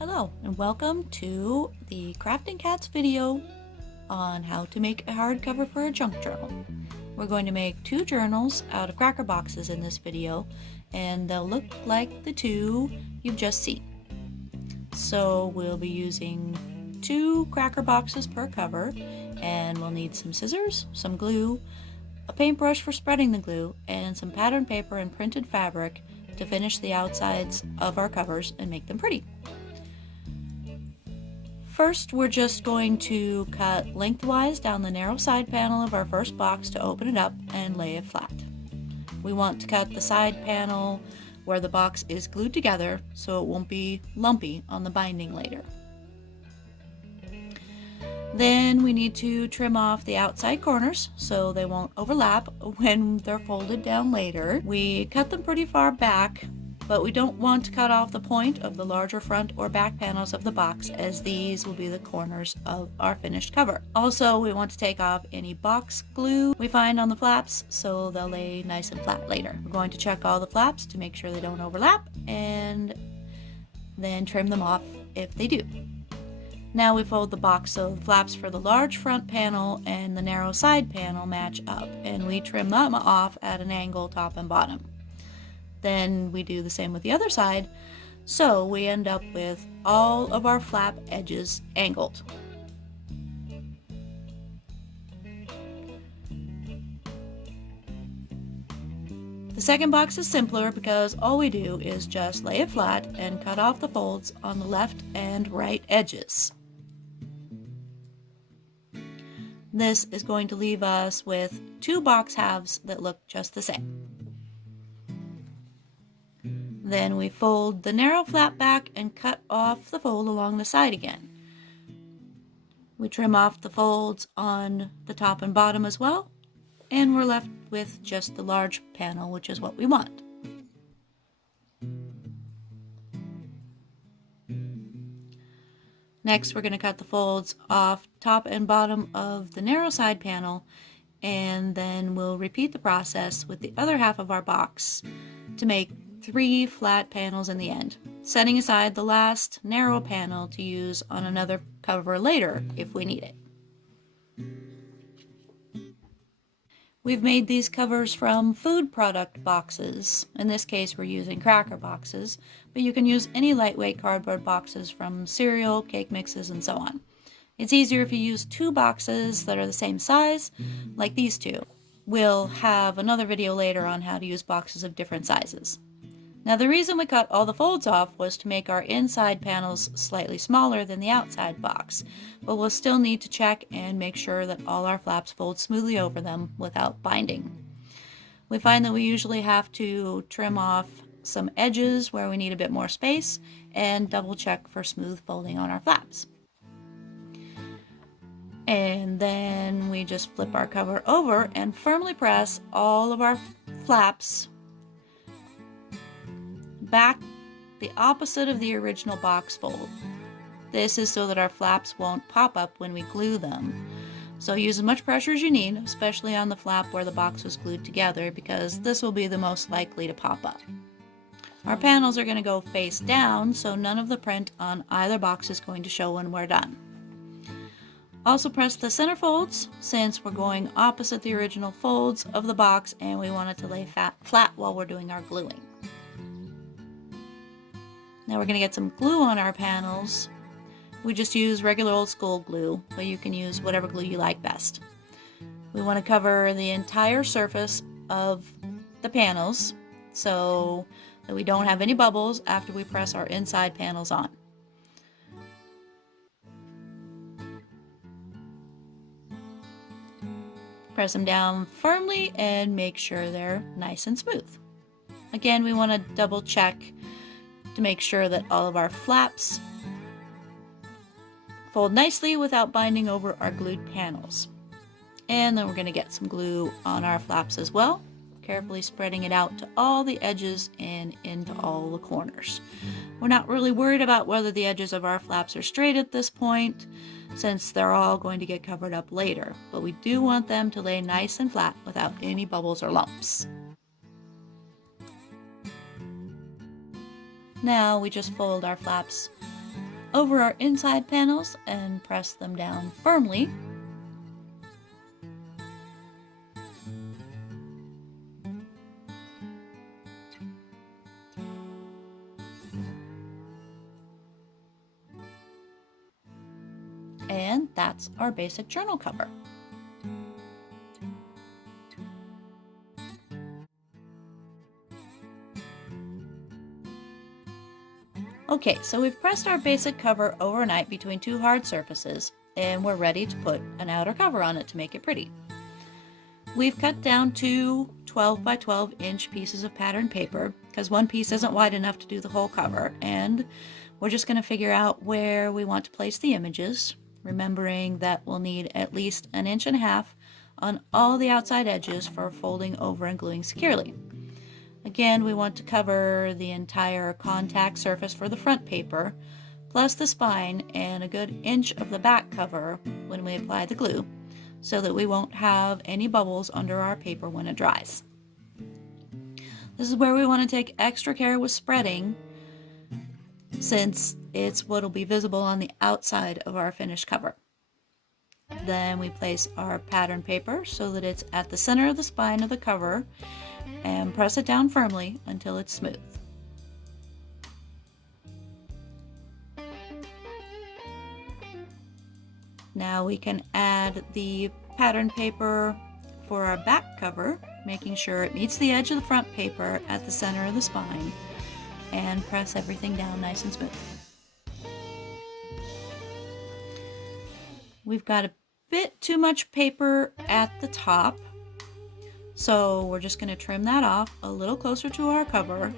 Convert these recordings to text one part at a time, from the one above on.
Hello and welcome to the CraftingCatz video on how to make a hardcover for a junk journal. We're going to make two journals out of cracker boxes in this video, and they'll look like the two you've just seen. So we'll be using two cracker boxes per cover, and we'll need some scissors, some glue, a paintbrush for spreading the glue, and some pattern paper and printed fabric to finish the outsides of our covers and make them pretty. First, we're just going to cut lengthwise down the narrow side panel of our first box to open it up and lay it flat. We want to cut the side panel where the box is glued together so it won't be lumpy on the binding later. Then we need to trim off the outside corners so they won't overlap when they're folded down later. We cut them pretty far back, but we don't want to cut off the point of the larger front or back panels of the box, as these will be the corners of our finished cover. Also, we want to take off any box glue we find on the flaps so they'll lay nice and flat later. We're going to check all the flaps to make sure they don't overlap and then trim them off if they do. Now we fold the box so the flaps for the large front panel and the narrow side panel match up, and we trim them off at an angle top and bottom. Then we do the same with the other side, so we end up with all of our flap edges angled. The second box is simpler because all we do is just lay it flat and cut off the folds on the left and right edges. This is going to leave us with two box halves that look just the same. Then we fold the narrow flap back and cut off the fold along the side again. We trim off the folds on the top and bottom as well, and we're left with just the large panel, which is what we want. Next, we're going to cut the folds off top and bottom of the narrow side panel, and then we'll repeat the process with the other half of our box to make 3 flat panels in the end, setting aside the last narrow panel to use on another cover later if we need it. We've made these covers from food product boxes. In this case, we're using cracker boxes, but you can use any lightweight cardboard boxes from cereal, cake mixes, and so on. It's easier if you use 2 boxes that are the same size, like these two. We'll have another video later on how to use boxes of different sizes. Now, the reason we cut all the folds off was to make our inside panels slightly smaller than the outside box, but we'll still need to check and make sure that all our flaps fold smoothly over them without binding. We find that we usually have to trim off some edges where we need a bit more space and double check for smooth folding on our flaps. And then we just flip our cover over and firmly press all of our flaps back the opposite of the original box fold. This is so that our flaps won't pop up when we glue them. So use as much pressure as you need, especially on the flap where the box was glued together, because this will be the most likely to pop up. Our panels are going to go face down, so none of the print on either box is going to show when we're done. Also press the center folds, since we're going opposite the original folds of the box and we want it to lay flat while we're doing our gluing. Now we're going to get some glue on our panels. We just use regular old school glue, but you can use whatever glue you like best. We want to cover the entire surface of the panels so that we don't have any bubbles after we press our inside panels on. Press them down firmly and make sure they're nice and smooth. Again, we want to double check to make sure that all of our flaps fold nicely without binding over our glued panels. And then we're going to get some glue on our flaps as well, carefully spreading it out to all the edges and into all the corners. We're not really worried about whether the edges of our flaps are straight at this point, since they're all going to get covered up later, but we do want them to lay nice and flat without any bubbles or lumps. Now we just fold our flaps over our inside panels and press them down firmly. And that's our basic journal cover. Okay, so we've pressed our basic cover overnight between two hard surfaces, and we're ready to put an outer cover on it to make it pretty. We've cut down two 12 by 12 inch pieces of patterned paper because one piece isn't wide enough to do the whole cover, and we're just going to figure out where we want to place the images, remembering that we'll need at least 1.5 inches on all the outside edges for folding over and gluing securely. Again, we want to cover the entire contact surface for the front paper, plus the spine and a good inch of the back cover when we apply the glue, so that we won't have any bubbles under our paper when it dries. This is where we want to take extra care with spreading, since it's what will be visible on the outside of our finished cover. Then we place our pattern paper so that it's at the center of the spine of the cover and press it down firmly until it's smooth. Now we can add the pattern paper for our back cover, making sure it meets the edge of the front paper at the center of the spine, and press everything down nice and smooth. We've got a bit too much paper at the top, so we're just going to trim that off a little closer to our cover.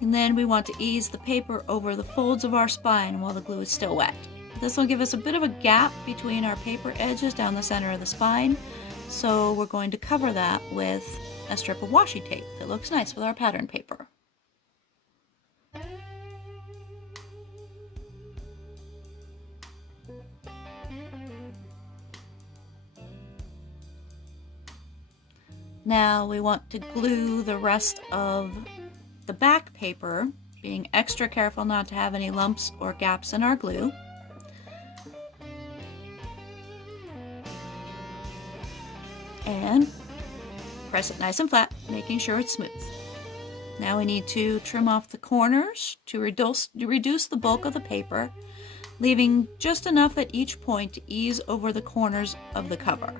And then we want to ease the paper over the folds of our spine while the glue is still wet. This will give us a bit of a gap between our paper edges down the center of the spine, so we're going to cover that with a strip of washi tape that looks nice with our pattern paper. Now we want to glue the rest of the back paper, being extra careful not to have any lumps or gaps in our glue. And press it nice and flat, making sure it's smooth. Now we need to trim off the corners to reduce the bulk of the paper, leaving just enough at each point to ease over the corners of the cover.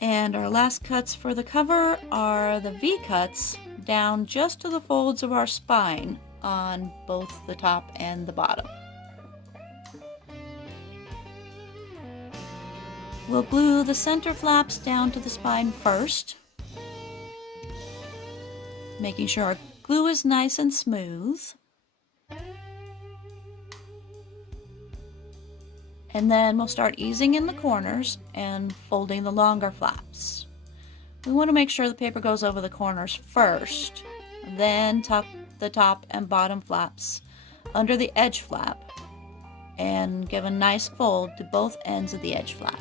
And our last cuts for the cover are the V cuts down just to the folds of our spine on both the top and the bottom. We'll glue the center flaps down to the spine first, making sure our glue is nice and smooth. And then we'll start easing in the corners and folding the longer flaps. We want to make sure the paper goes over the corners first, then tuck the top and bottom flaps under the edge flap and give a nice fold to both ends of the edge flap.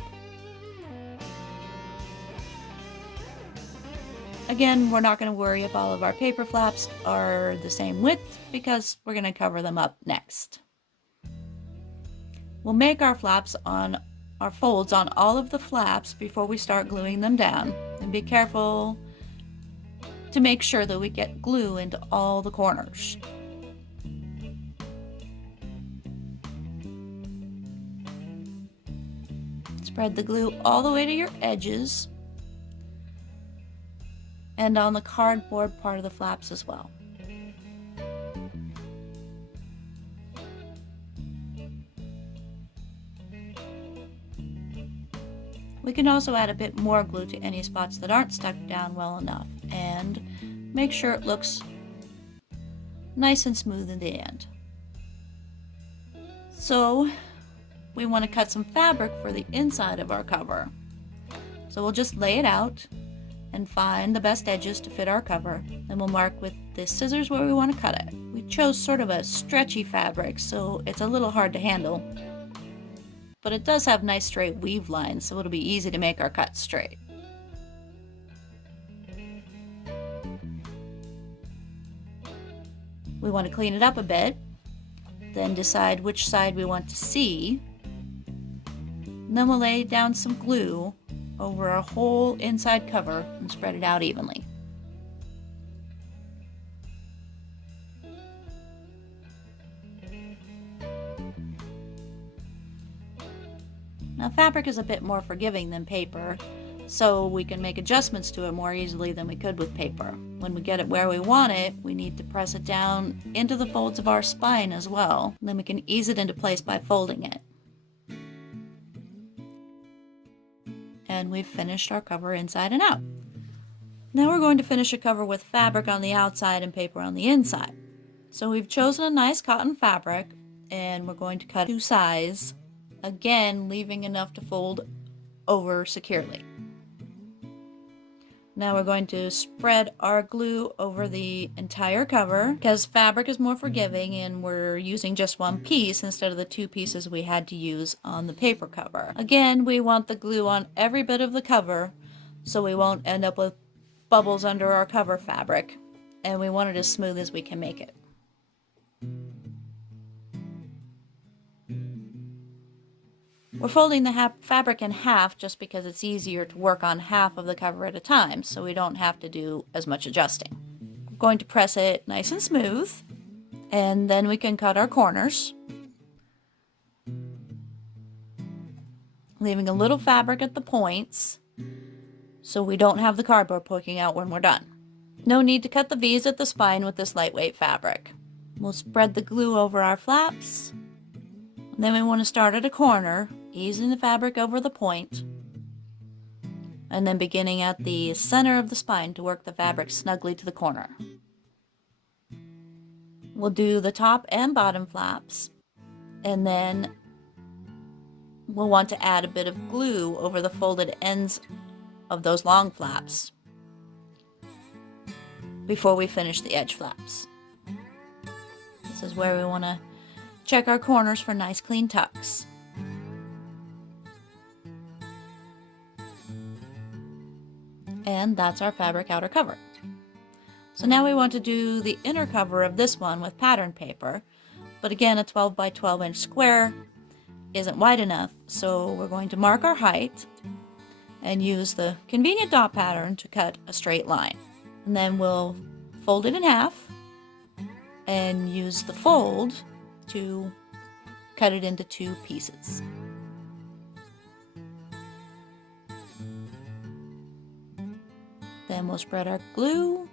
Again, we're not going to worry if all of our paper flaps are the same width because we're going to cover them up next. We'll make our flaps on our folds on all of the flaps before we start gluing them down, and be careful to make sure that we get glue into all the corners. Spread the glue all the way to your edges and on the cardboard part of the flaps as well. We can also add a bit more glue to any spots that aren't stuck down well enough and make sure it looks nice and smooth in the end. So we want to cut some fabric for the inside of our cover. So we'll just lay it out and find the best edges to fit our cover. Then we'll mark with the scissors where we want to cut it. We chose sort of a stretchy fabric, so it's a little hard to handle. but it does have nice straight weave lines, so it'll be easy to make our cuts straight. We want to clean it up a bit, then decide which side we want to see. And then we'll lay down some glue over our whole inside cover and spread it out evenly. Now, fabric is a bit more forgiving than paper, so we can make adjustments to it more easily than we could with paper. When we get it where we want it, we need to press it down into the folds of our spine as well. And then we can ease it into place by folding it. And we've finished our cover inside and out. Now we're going to finish a cover with fabric on the outside and paper on the inside. So we've chosen a nice cotton fabric, and we're going to cut 2 sides, again leaving enough to fold over securely. Now we're going to spread our glue over the entire cover because fabric is more forgiving and we're using just 1 piece instead of the 2 pieces we had to use on the paper cover. Again, we want the glue on every bit of the cover so we won't end up with bubbles under our cover fabric, and we want it as smooth as we can make it. We're folding the fabric in half just because it's easier to work on half of the cover at a time, so we don't have to do as much adjusting. We're going to press it nice and smooth, and then we can cut our corners, leaving a little fabric at the points so we don't have the cardboard poking out when we're done. No need to cut the V's at the spine with this lightweight fabric. We'll spread the glue over our flaps. Then we want to start at a corner, easing the fabric over the point, and then beginning at the center of the spine to work the fabric snugly to the corner. We'll do the top and bottom flaps, and then we'll want to add a bit of glue over the folded ends of those long flaps before we finish the edge flaps. This is where we want to check our corners for nice clean tucks. And that's our fabric outer cover. So now we want to do the inner cover of this one with pattern paper, but again a 12 by 12 inch square isn't wide enough, so we're going to mark our height and use the convenient dot pattern to cut a straight line. And then we'll fold it in half and use the fold to cut it into 2 pieces. Then we'll spread our glue.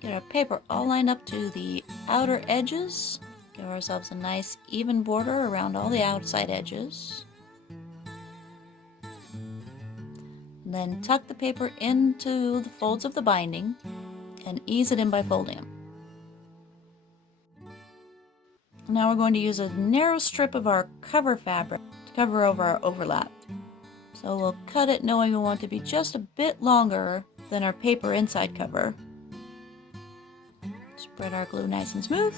Get our paper all lined up to the outer edges. Give ourselves a nice even border around all the outside edges. And then tuck the paper into the folds of the binding and ease it in by folding them. Now we're going to use a narrow strip of our cover fabric to cover over our overlap. So we'll cut it knowing we want it to be just a bit longer than our paper inside cover. Spread our glue nice and smooth.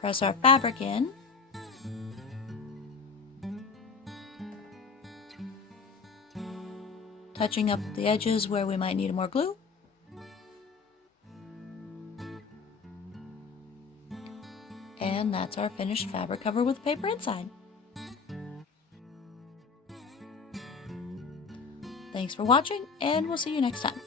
Press our fabric in. Touching up the edges where we might need more glue. And that's our finished fabric cover with paper inside. Thanks for watching, and we'll see you next time.